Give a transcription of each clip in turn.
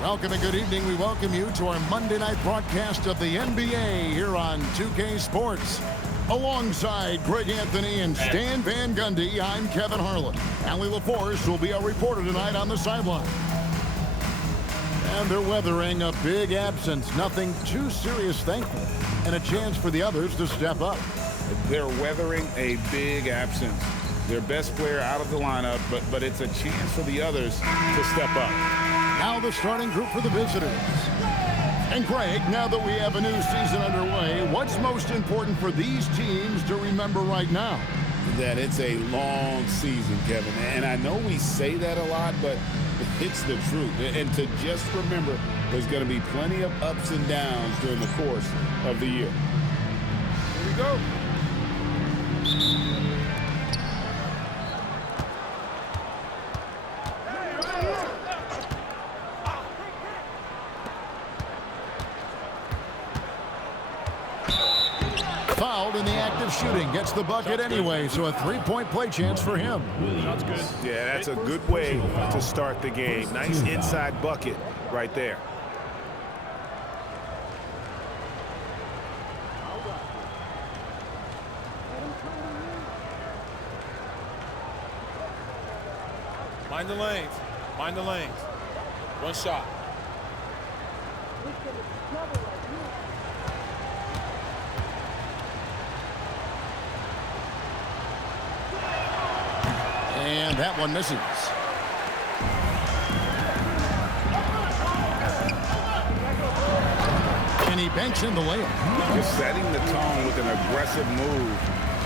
Welcome and good evening. We welcome you to our Monday night broadcast of the NBA here on 2K Sports. Alongside Greg Anthony and Stan Van Gundy, I'm Kevin Harlan. Allie LaForce will be our reporter tonight on the sideline. And they're weathering a big absence. Nothing too serious, thankfully. And a chance for the others to step up. They're weathering a big absence. Their best player out of the lineup, but it's a chance for the others to step up. Now the starting group for the visitors. And Greg, now that we have a new season underway, what's most important for these teams to remember right now? That it's a long season, Kevin. And I know we say that a lot, but it's the truth. And to just remember, there's going to be plenty of ups and downs during the course of the year. Here we go. Fouled in the act of shooting. Gets the bucket anyway, so a three-point play chance for him. Sounds good. Yeah, that's a good way to start the game. Nice inside bucket right there. Mind the lanes. Mind the lanes. One shot. And that one misses. And he banks in the layup. Just setting the tone with an aggressive move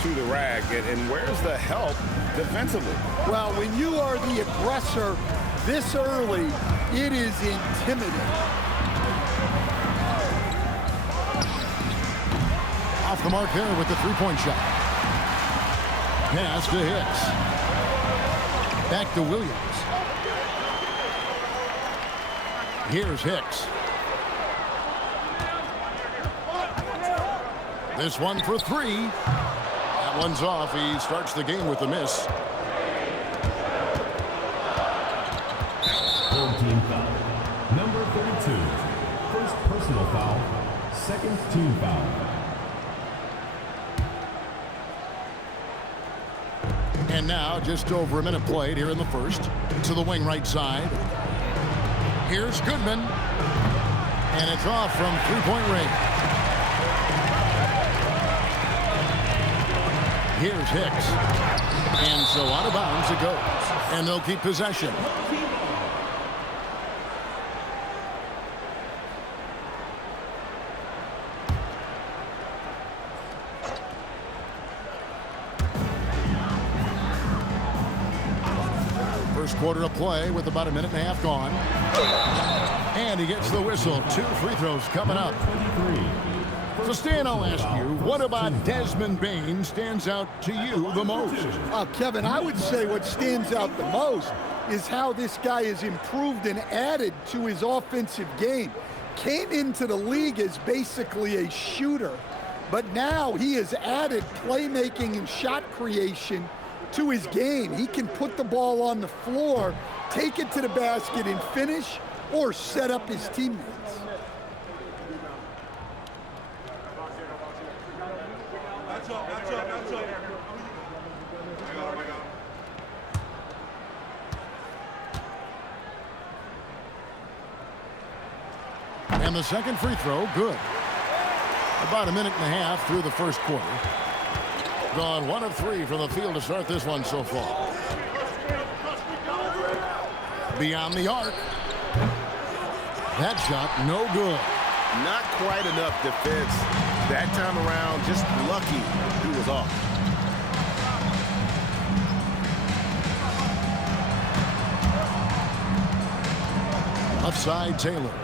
to the rack. And where's the help defensively? Well, when you are the aggressor this early, it is intimidating. Off the mark there with the three-point shot. Pass to Hicks. Back to Williams. Here's Hicks. This one for three. That one's off. He starts the game with a miss. 14 foul. Number 32. First personal foul. Second team foul. And now just over a minute played here in the first. To the wing right side. Here's Goodman. And it's off from three-point range. Here's Hicks. And so out of bounds it goes. And they'll keep possession. First quarter of play with about a minute and a half gone. And he gets the whistle. 2 free throws coming up. So, Stan, I'll ask you, what about Desmond Bane stands out to you the most? Kevin, I would say what stands out the most is how this guy has improved and added to his offensive game. Came into the league as basically a shooter, but now he has added playmaking and shot creation to his game. He can put the ball on the floor, take it to the basket and finish, or set up his teammates. And the second free throw, good. About a minute and a half through the first quarter. Gone 1 of 3 from the field to start this one so far. Beyond the arc. That shot, no good. Not quite enough defense that time around. Just lucky he was off. Left side, Taylor.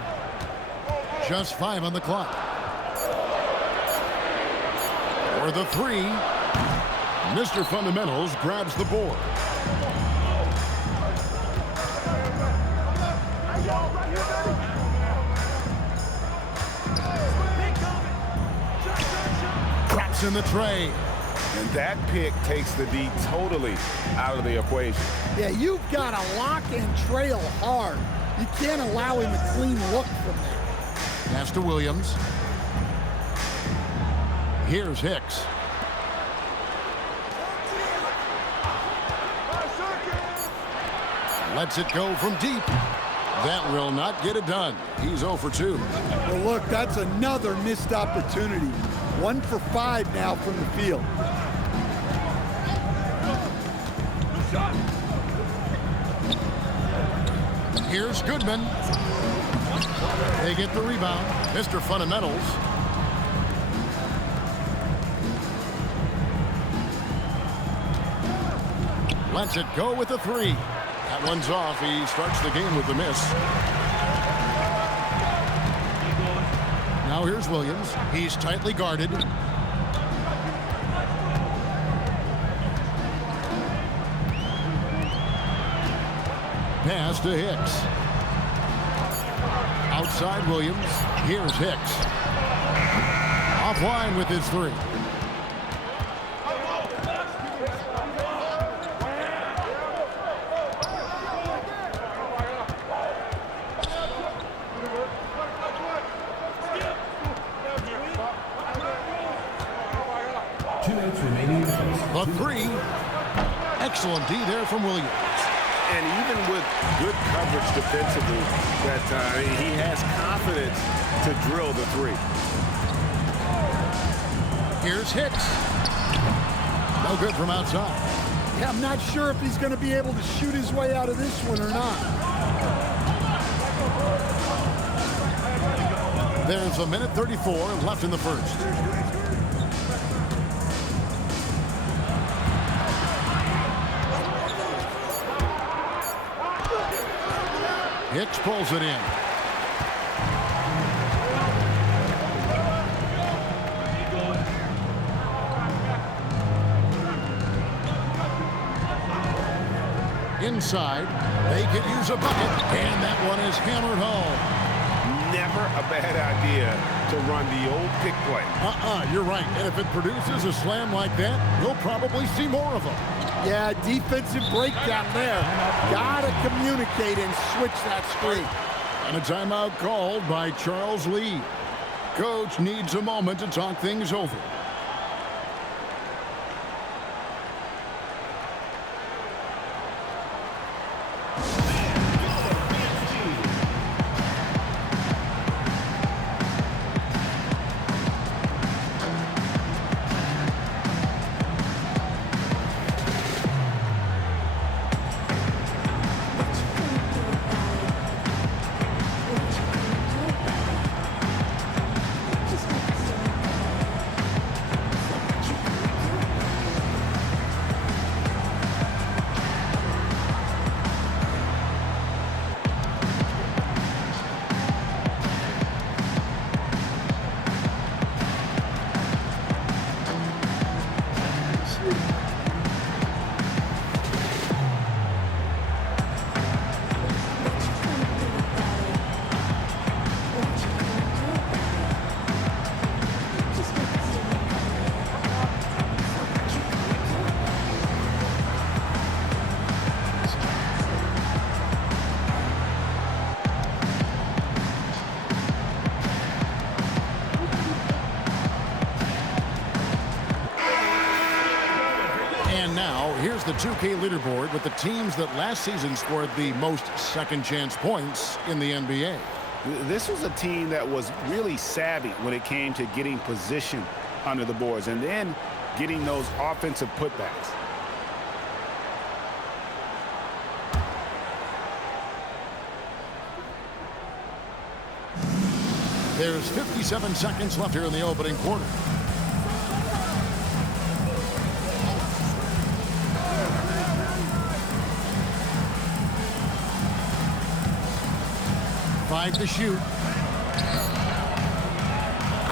Just 5 on the clock. For the three, Mr. Fundamentals grabs the board. Drops in the tray. And that pick takes the D totally out of the equation. Yeah, you've got to lock and trail hard You can't allow him a clean look from there. Pass to Williams. Here's Hicks. Lets it go from deep. That will not get it done. He's 0 for 2. Well, look, that's another missed opportunity. 1 for 5 now from the field. Here's Goodman. They get the rebound. Mr. Fundamentals. Lets it go with a 3. That one's off. He starts the game with the miss. Now here's Williams. He's tightly guarded. Pass to Hicks. Outside Williams. Here's Hicks. Offline with his 3. A 3. Excellent D there from Williams. And even with good coverage defensively that time, he has confidence to drill the 3. Here's Hicks. No good from outside. Yeah, I'm not sure if he's going to be able to shoot his way out of this one or not. There's a minute 34 left in the first. Hicks pulls it in. Inside, they could use a bucket, and that one is hammered home. Never a bad idea to run the old pick play. You're right. And if it produces a slam like that, we'll probably see more of them. Yeah, defensive breakdown there. Gotta communicate and switch that screen. And a timeout called by Charles Lee. Coach needs a moment to talk things over. Here's the 2K leaderboard with the teams that last season scored the most second chance points in the NBA. This was a team that was really savvy when it came to getting position under the boards and then getting those offensive putbacks. There's 57 seconds left here in the opening quarter. Five to shoot.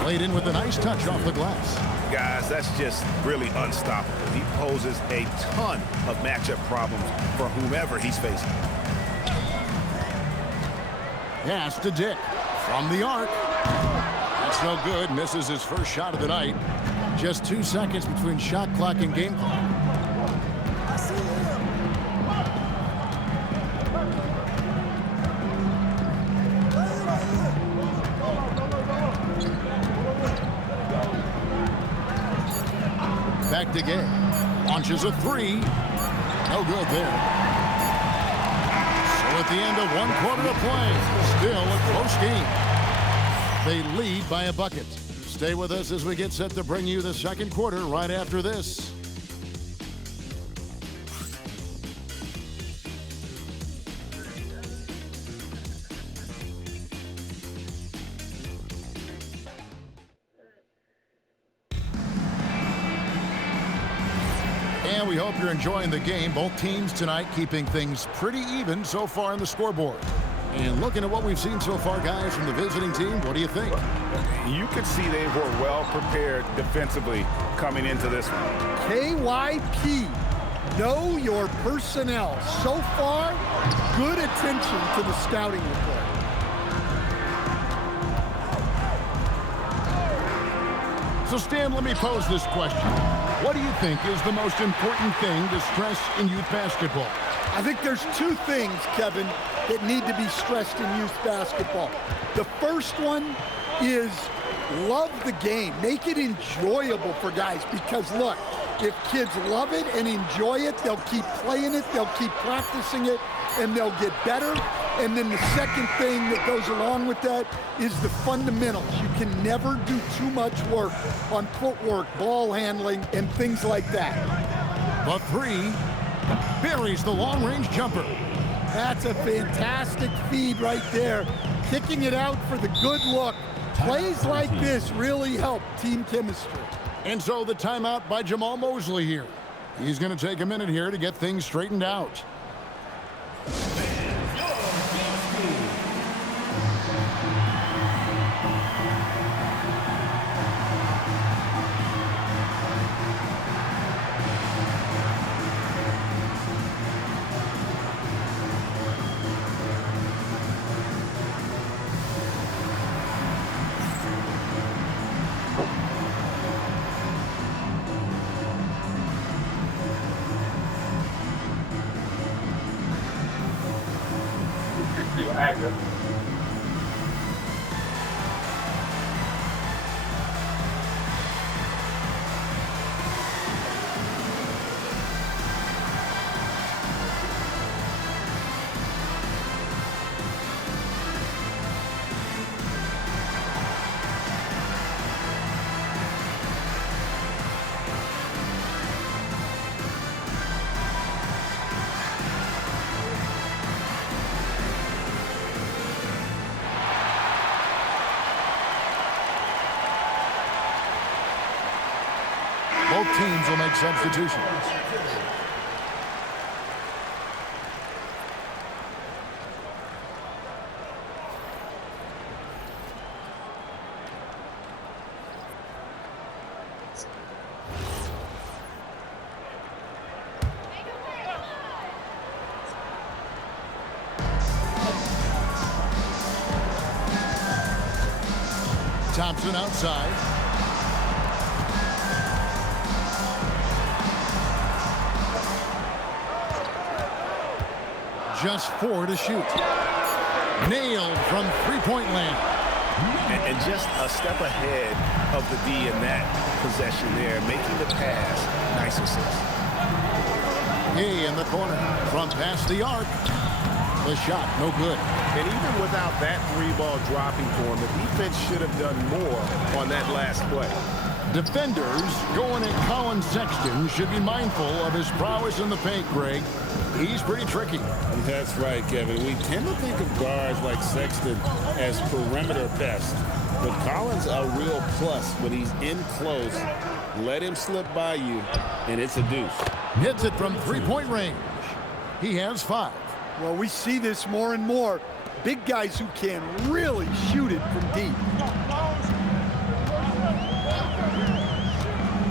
Played in with a nice touch off the glass. Guys, that's just really unstoppable. He poses a ton of matchup problems for whomever he's facing. Pass to Dick from the arc. That's no good. Misses his first shot of the night. Just 2 seconds between shot clock and game clock. Back to Gay. Launches a three. No good there. So at the end of 1 quarter of play, still a close game. They lead by a bucket. Stay with us as we get set to bring you the second quarter right after this. And we hope you're enjoying the game. Both teams tonight keeping things pretty even so far on the scoreboard. And looking at what we've seen so far, guys, from the visiting team, what do you think? You could see they were well prepared defensively coming into this one. KYP, know your personnel. So far, good attention to the scouting report. So, Stan, let me pose this question. What do you think is the most important thing to stress in youth basketball? I think there's two things, Kevin, that need to be stressed in youth basketball. The first one is love the game. Make it enjoyable for guys because, look, if kids love it and enjoy it, they'll keep playing it, they'll keep practicing it, and they'll get better. And then the second thing that goes along with that is the fundamentals. You can never do too much work on footwork, ball handling, and things like that. The three buries the long-range jumper. That's a fantastic feed right there. Kicking it out for the good look. Plays like this really help team chemistry. And so the timeout by Jamal Mosley here. He's going to take a minute here to get things straightened out. Both teams will make substitutions. Thompson outside. Just 4 to shoot. Nailed from three-point land. And just a step ahead of the D in that possession there, making the pass. Nice assist. Gay in the corner from past the arc. The shot, no good. And even without that three-ball dropping for him, the defense should have done more on that last play. Defenders going at Colin Sexton should be mindful of his prowess in the paint, Greg. He's pretty tricky. That's right, Kevin. We tend to think of guards like Sexton as perimeter best, but Collins a real plus when he's in close. Let him slip by you, and it's a deuce. Hits it from three-point range. He has 5. Well, we see this more and more. Big guys who can really shoot it from deep.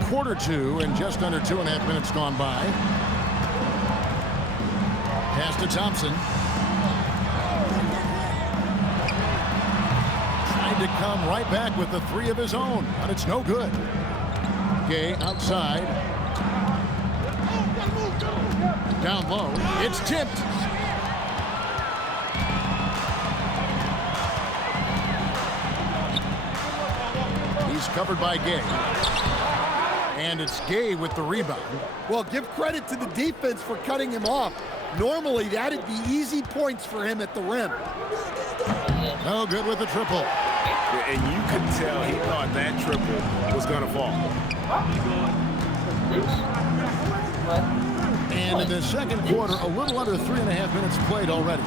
Quarter 2 and just under 2.5 minutes gone by. Pass to Thompson. Tried to come right back with the 3 of his own, but it's no good. Gay outside. Down low. It's tipped. He's covered by Gay. And it's Gay with the rebound. Well, give credit to the defense for cutting him off. Normally, that'd be easy points for him at the rim. No good with the triple. And you could tell he thought that triple was going to fall. And in the second quarter, a little under 3.5 minutes played already.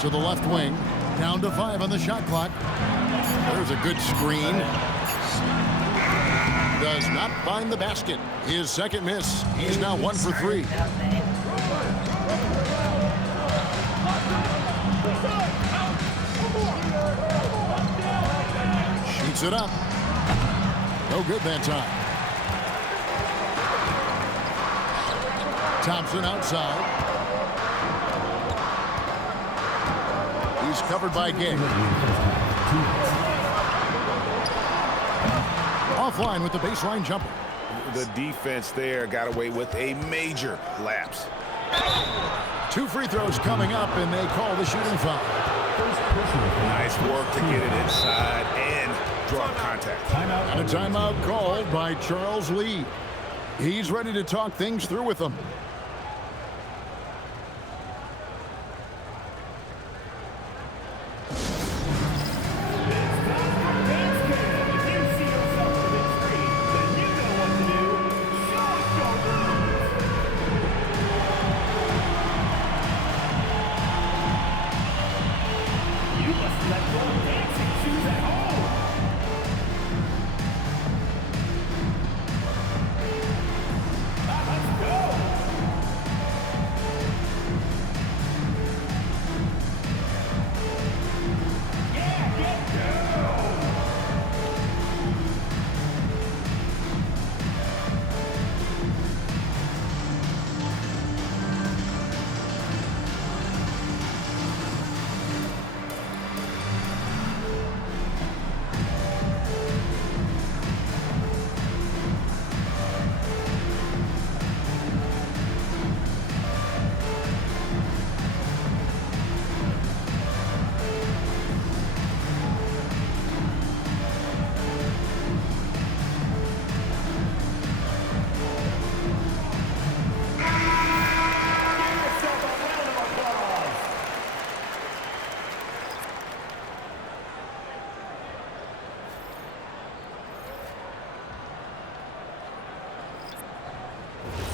To the left wing. Down to 5 on the shot clock. There's a good screen. Does not find the basket. His second miss. He's now 1 for 3. Shoots it up. No good that time. Thompson outside. He's covered by Gay. Offline with the baseline jumper. The defense there got away with a major lapse. 2 free throws coming up, and they call the shooting foul. Nice work to get it inside and draw contact. And a timeout called by Charles Lee. He's ready to talk things through with them.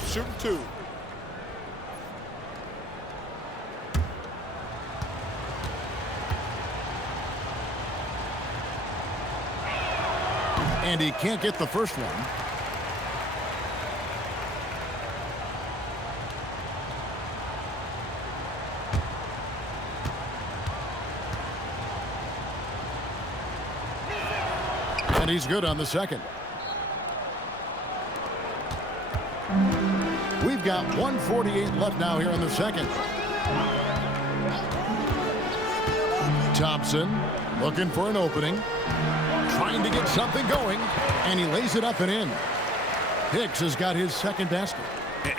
Shooting 2. And he can't get the first one. And he's good on the second. We've got 1:48 left now here in the second. Thompson looking for an opening. Trying to get something going. And he lays it up and in. Hicks has got his second basket.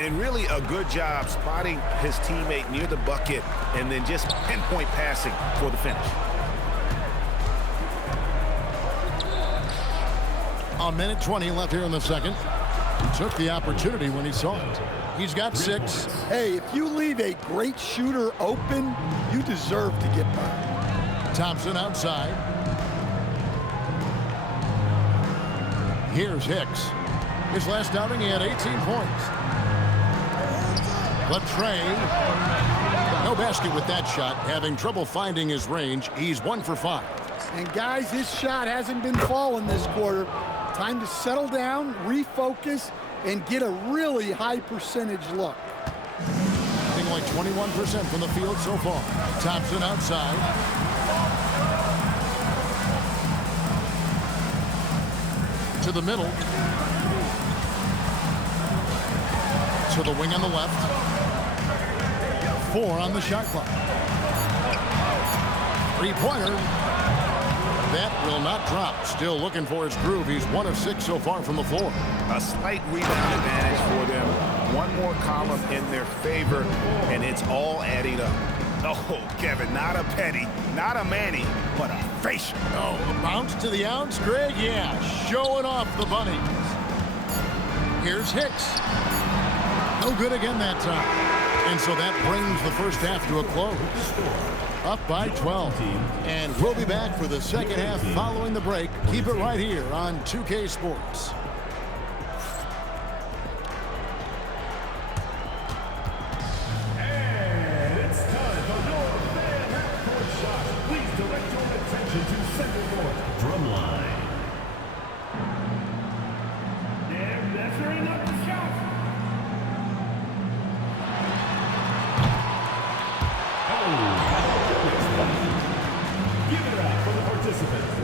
And really a good job spotting his teammate near the bucket and then just pinpoint passing for the finish. A minute 20 left here in the second. Took the opportunity when he saw it. He's got 6. Hey, if you leave a great shooter open, you deserve to get by. Thompson outside. Here's Hicks. His last outing, he had 18 points. Latrey. No basket with that shot. Having trouble finding his range. He's 1 for 5. And guys, his shot hasn't been falling this quarter. Time to settle down, refocus, and get a really high percentage look. I think like 21% from the field so far. Thompson outside. To the middle. To the wing on the left. 4 on the shot clock. 3-pointer. That will not drop. Still looking for his groove. He's 1 of 6 so far from the floor. A slight rebound advantage for them. One more column in their favor, and it's all adding up. Oh, Kevin, not a petty, not a Manny, but a facial. Oh, a bounce to the ounce, Greg? Yeah, showing off the bunnies. Here's Hicks. No good again that time. And so that brings the first half to a close. Up by 12. And we'll be back for the second half following the break. Keep it right here on 2K Sports. And it's time for your fan half-court shot. Please direct your attention to second court drumline. They're measuring up the shot. Give it up for the participants.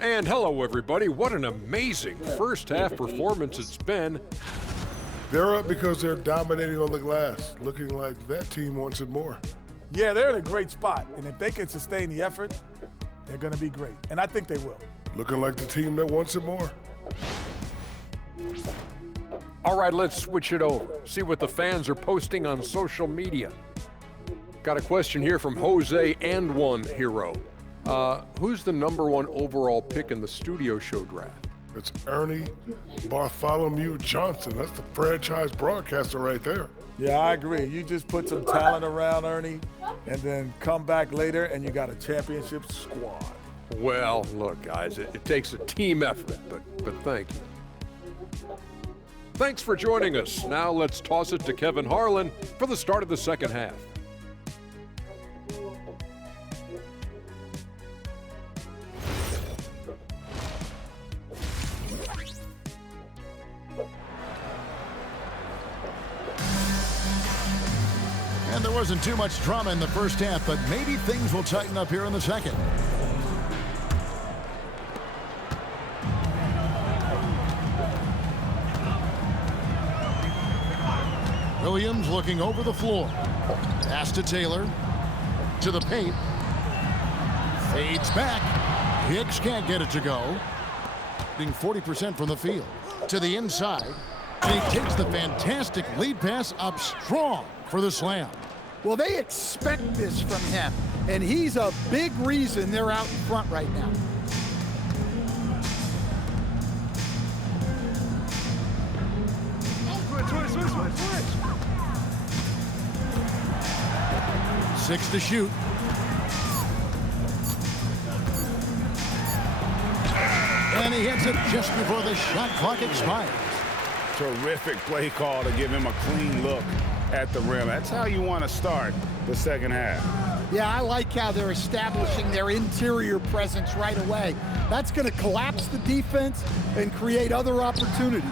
And hello, everybody. What an amazing first half performance it's been. They're up because they're dominating on the glass, looking like that team wants it more. Yeah, they're in a great spot, and if they can sustain the effort, they're going to be great, and I think they will. Looking like the team that wants it more. All right, let's switch it over. See what the fans are posting on social media. Got a question here from Jose and One Hero. Who's the #1 overall pick in the studio show draft? It's Ernie Bartholomew Johnson. That's the franchise broadcaster right there. Yeah, I agree. You just put some talent around Ernie, and then come back later, and you got a championship squad. Well, look, guys, it takes a team effort, but thank you. Thanks for joining us. Now let's toss it to Kevin Harlan for the start of the second half. And there wasn't too much drama in the first half, but maybe things will tighten up here in the second. Williams looking over the floor. Pass to Taylor. To the paint. Fades back. Hicks can't get it to go. Being 40% from the field. To the inside. And he takes the fantastic lead pass up strong for the slam. Well, they expect this from him, and he's a big reason they're out in front right now. Six to shoot. And he hits it just before the shot clock expires. Terrific play call to give him a clean look at the rim. That's how you want to start the second half. Yeah, I like how they're establishing their interior presence right away. That's going to collapse the defense and create other opportunities.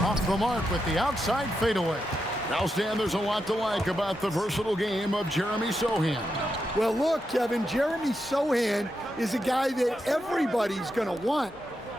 Off the mark with the outside fadeaway. Now, Stan, there's a lot to like about the versatile game of Jeremy Sohan. Well, look, Kevin, Jeremy Sohan is a guy that everybody's going to want.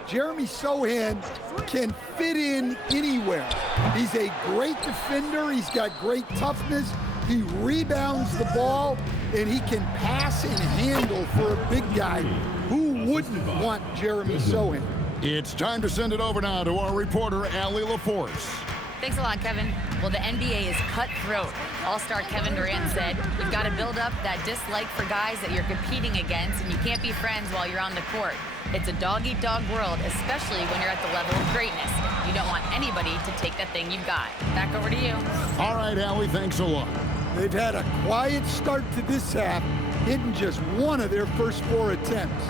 Jeremy Sohan can fit in anywhere. He's a great defender. He's got great toughness. He rebounds the ball, and he can pass and handle for a big guy. Who wouldn't want Jeremy Sohan? It's time to send it over now to our reporter, Allie LaForce. Thanks a lot, Kevin. Well, the NBA is cutthroat. All-star Kevin Durant said, you've got to build up that dislike for guys that you're competing against, and you can't be friends while you're on the court. It's a dog-eat-dog world, especially when you're at the level of greatness. You don't want anybody to take that thing you've got. Back over to you. All right, Allie, thanks a lot. They've had a quiet start to this half, hitting just one of their first 4 attempts.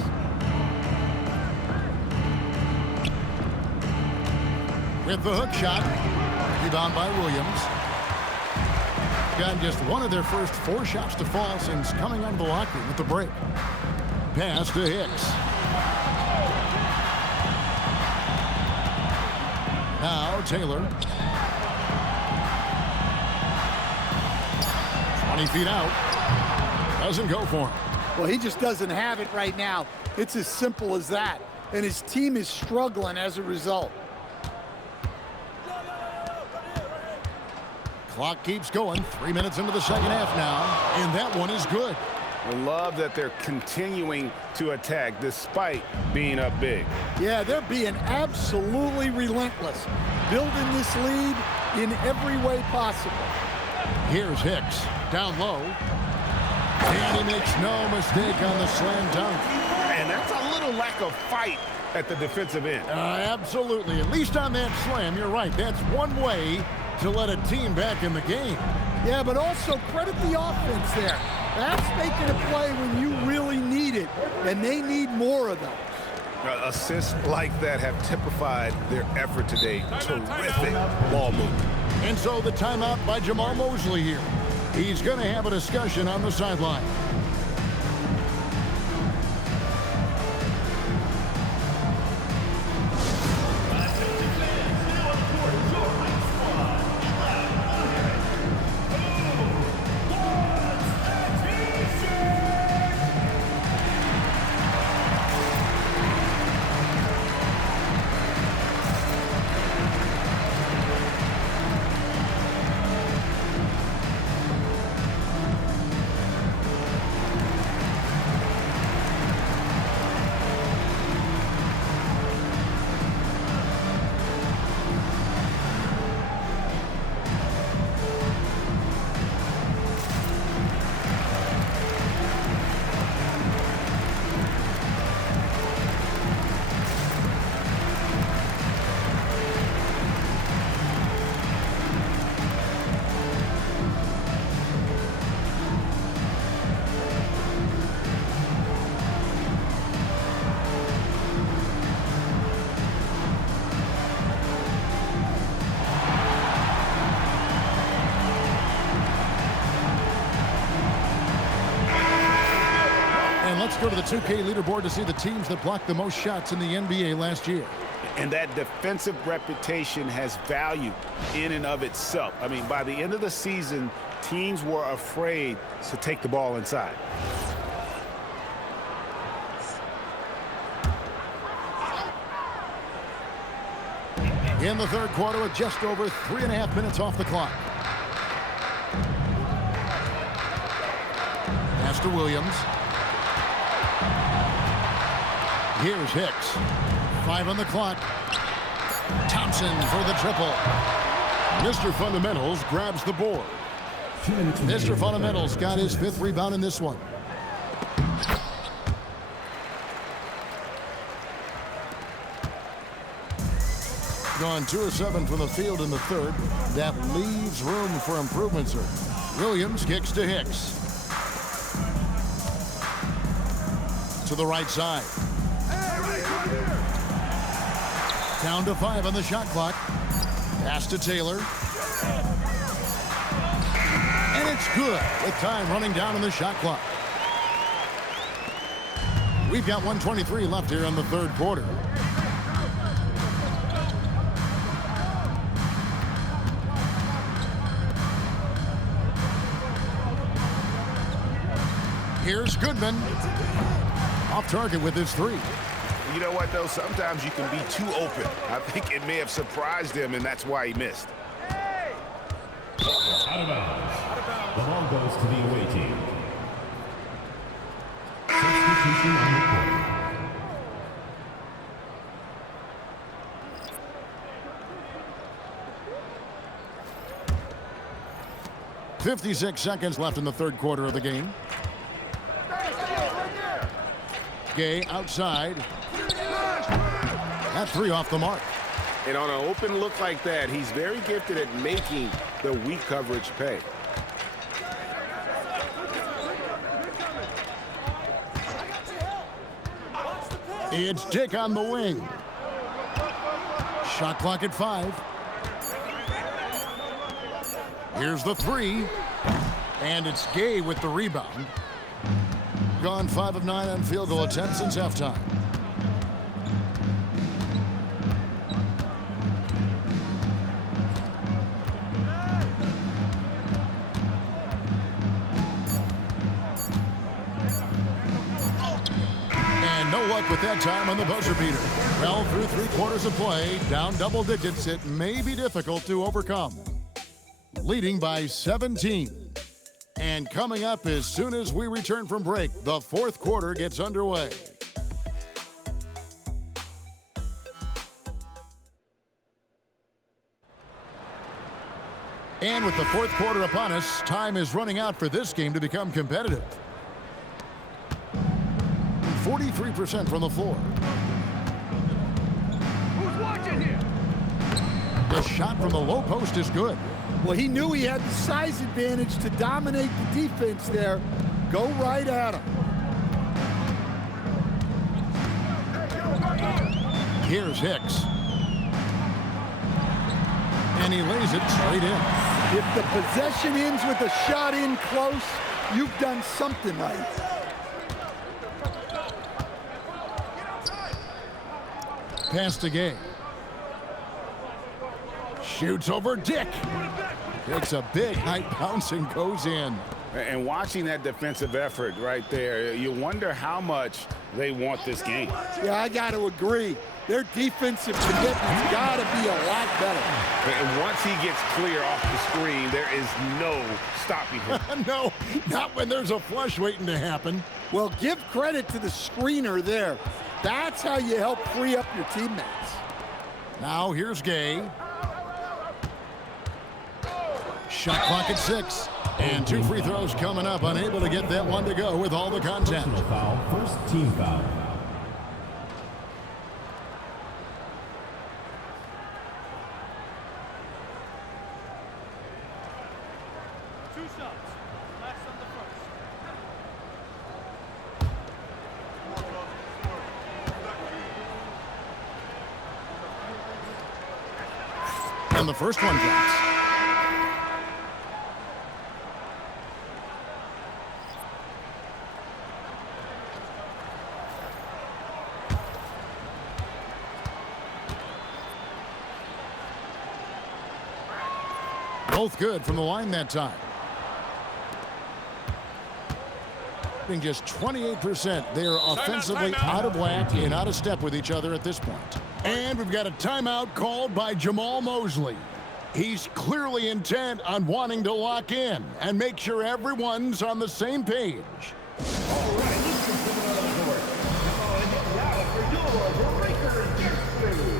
With the hook shot, rebound by Williams. Got just one of their first 4 shots to fall since coming out of the locker room with the break. Pass to Hicks. Now Taylor. 20 feet out. Doesn't go for him. Well, he just doesn't have it right now. It's as simple as that. And his team is struggling as a result. Clock keeps going. 3 minutes into the second half now, and that one is good. I love that they're continuing to attack despite being up big. Yeah, they're being absolutely relentless, building this lead in every way possible. Here's Hicks, down low. And he makes no mistake on the slam dunk. And that's a little lack of fight at the defensive end. Absolutely. At least on that slam, you're right. That's one way to let a team back in the game. Yeah, but also credit the offense there. That's making a play when you really need it, and they need more of those. Assists like that have typified their effort today. Terrific ball movement. And so the timeout by Jamal Mosley here. He's going to have a discussion on the sideline. Let's go to the 2K leaderboard to see the teams that blocked the most shots in the NBA last year. And that defensive reputation has value in and of itself. I mean, by the end of the season, teams were afraid to take the ball inside. In the third quarter with just over 3.5 minutes off the clock. Pass to Williams. Here's Hicks. 5 on the clock. Thompson for the triple. Mr. Fundamentals grabs the board. Mr. Fundamentals got his 5th rebound in this one. Gone 2 of 7 from the field in the third. That leaves room for improvement, sir. Williams kicks to Hicks. To the right side. Down to 5 on the shot clock. Pass to Taylor. And it's good with time running down on the shot clock. We've got 1:23 left here in the third quarter. Here's Goodman. Off target with his 3. You know what, though? Sometimes you can be too open. I think it may have surprised him, and that's why he missed. Out of bounds. The ball goes to the away team. Substitution on the court. 56 seconds left in the third quarter of the game. Gay outside. That 3 off the mark. And on an open look like that, he's very gifted at making the weak coverage pay. It's Dick on the wing. Shot clock at 5. Here's the 3. And it's Gay with the rebound. Gone 5 of 9 on field goal attempts since halftime. And no luck with that time on the buzzer beater. Well, through 3 quarters of play, down double digits, it may be difficult to overcome. leading by 17. And coming up as soon as we return from break, the fourth quarter gets underway. And with the fourth quarter upon us, time is running out for this game to become competitive. 43% from the floor. Who's watching here? The shot from the low post is good. Well, he knew he had the size advantage to dominate the defense there. Go right at him. Here's Hicks. And he lays it straight in. If the possession ends with a shot in close, you've done something right. Pass to Gay. Shoots over Dick. Takes a big height bounce and goes in. And watching that defensive effort right there, you wonder how much they want this game. Yeah, I got to agree. Their defensive commitment's got to be a lot better. And once he gets clear off the screen, there is no stopping him. No, not when there's a flush waiting to happen. Well, give credit to the screener there. That's how you help free up your teammates. Now here's Gay. Shot clock at 6. And 2 free throws coming up. Unable to get that one to go with all the contact. Foul, first team foul. And the first one drops. Both good from the line that time. Being just 28%. They're offensively out of whack and out of step with each other at this point. And we've got a timeout called by Jamal Mosley. He's clearly intent on wanting to lock in and make sure everyone's on the same page. All right, let's get some of the court. Come on, get loud for your breaker and get through.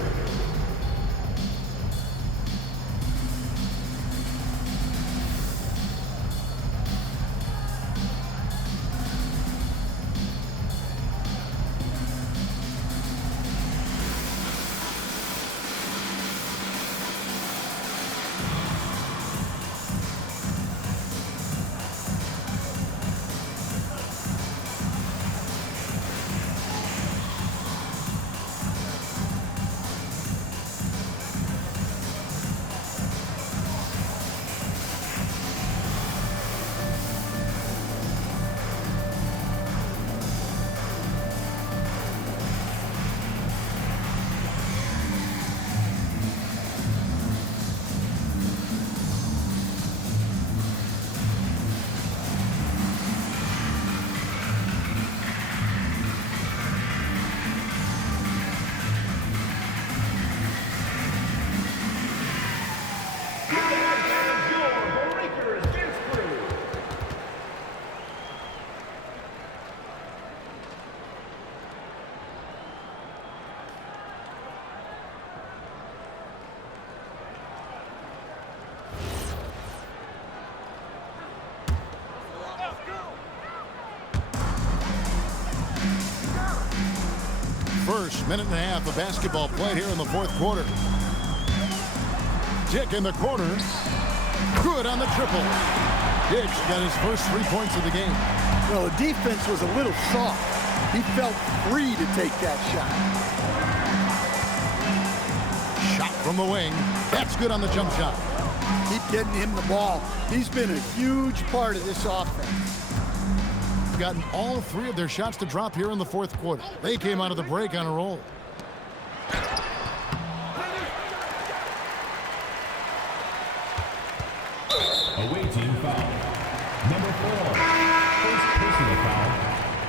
First minute and a half of basketball played here in the fourth quarter. Dick in the corner. Good on the triple. Dick's got his first 3 points of the game. Well, the defense was a little soft. He felt free to take that shot. Shot from the wing. That's good on the jump shot. Keep getting him the ball. He's been a huge part of this offense. Gotten all 3 of their shots to drop here in the fourth quarter. They came out of the break on a roll. Away team foul. Number 4. First personal foul.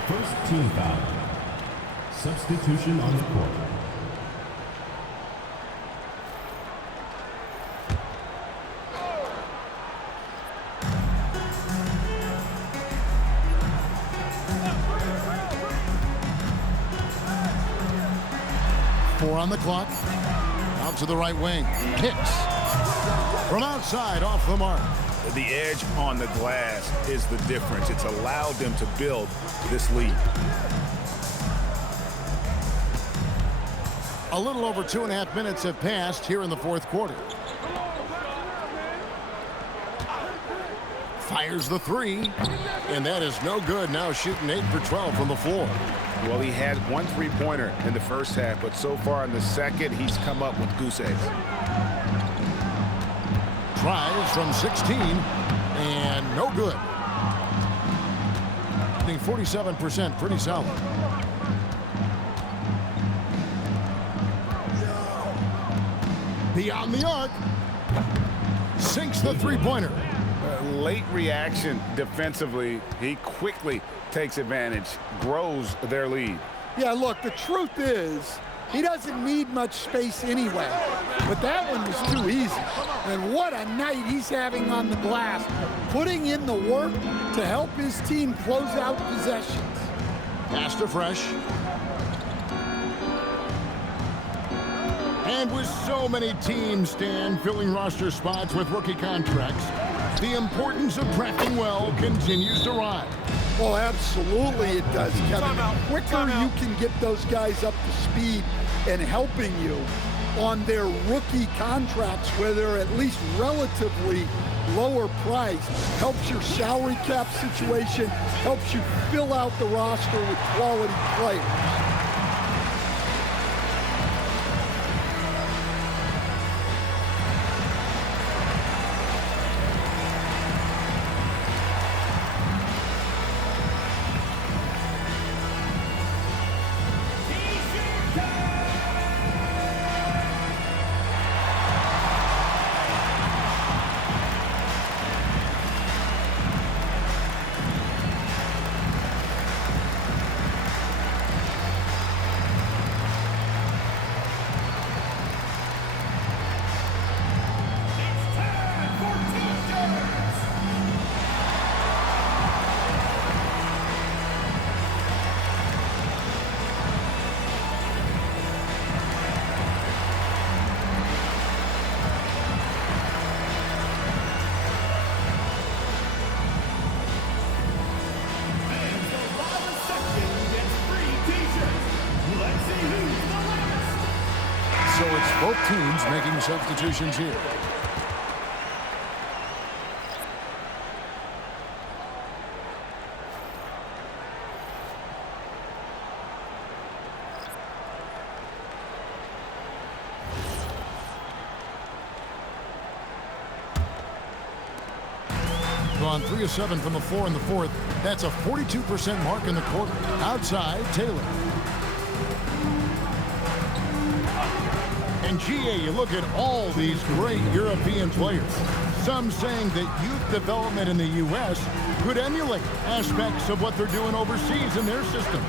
First team foul. Substitution on the court. 4 on the clock. Out to the right wing. Hicks. From outside, off the mark. The edge on the glass is the difference. It's allowed them to build this lead. A little over 2.5 minutes have passed here in the fourth quarter. Fires the 3, and that is no good. Now shooting 8 for 12 from the floor. Well, he had 1 3-pointer in the first half, but so far in the second, he's come up with goose eggs. Tries from 16, and no good. I think 47%, pretty solid. Beyond the arc. Sinks the 3-pointer. Late reaction defensively. He quickly takes advantage, grows their lead. Yeah, look, the truth is, he doesn't need much space anyway. But that one was too easy. And what a night he's having on the glass, putting in the work to help his team close out possessions. Pass to Fresh. And with so many teams, Stan, filling roster spots with rookie contracts, the importance of drafting well continues to rise. Well, absolutely it does, Kevin. The quicker you can get those guys up to speed and helping you on their rookie contracts, where they're at least relatively lower priced, helps your salary cap situation, helps you fill out the roster with quality players. So it's both teams making substitutions here. Gone 3 of 7 from the floor in the fourth. That's a 42% mark in the quarter. Outside, Taylor. And GA, you look at all these great European players. Some saying that youth development in the U.S. could emulate aspects of what they're doing overseas in their system.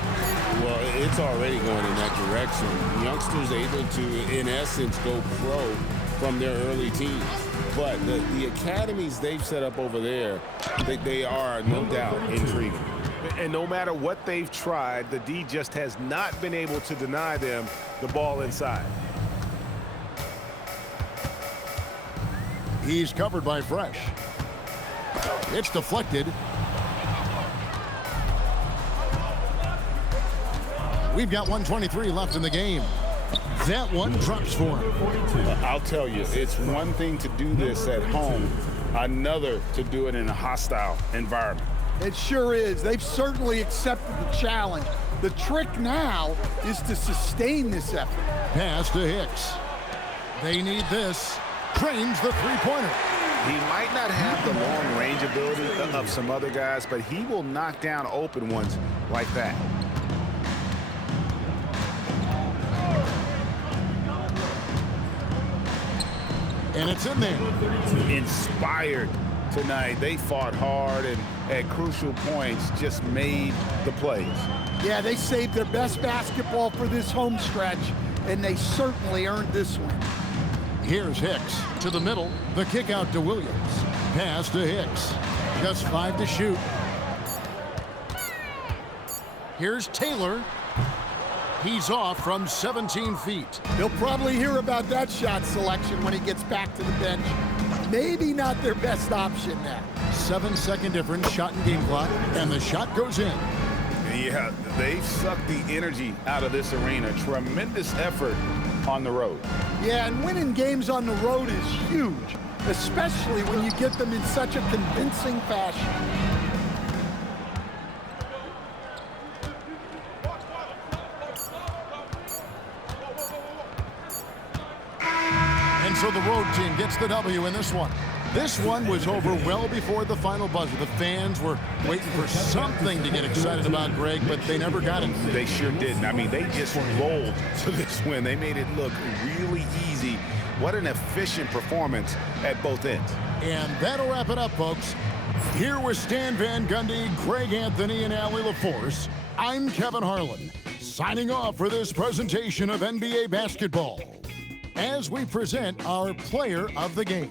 Well, it's already going in that direction. Youngsters able to, in essence, go pro from their early teens. But the academies they've set up over there, they are no doubt intriguing. And no matter what they've tried, the D just has not been able to deny them the ball inside. He's covered by Fresh. It's deflected. We've got 1:23 left in the game. That one drops for him. I'll tell you, it's one thing to do this at home, another to do it in a hostile environment. It sure is. They've certainly accepted the challenge. The trick now is to sustain this effort. Pass to Hicks. They need this. Trains the three-pointer. He might not have the long range ability of some other guys, but he will knock down open ones like that. And it's in there. Inspired tonight. They fought hard and at crucial points just made the plays. Yeah, they saved their best basketball for this home stretch, and they certainly earned this one. Here's Hicks to the middle. The kick out to Williams. Pass to Hicks. Just 5 to shoot. Here's Taylor. He's off from 17 feet. He'll probably hear about that shot selection when he gets back to the bench. Maybe not their best option now. 7-second difference, shot and game clock, and the shot goes in. Yeah, they've sucked the energy out of this arena. Tremendous effort on the road. Yeah, and winning games on the road is huge, especially when you get them in such a convincing fashion. And so the road team gets the W in this one. This one was over well before the final buzzer. The fans were waiting for something to get excited about, Greg, but they never got it. They sure didn't. I mean, they just rolled to this win. They made it look really easy. What an efficient performance at both ends. And that'll wrap it up, folks. Here with Stan Van Gundy, Greg Anthony, and Allie LaForce, I'm Kevin Harlan, signing off for this presentation of NBA basketball as we present our player of the game.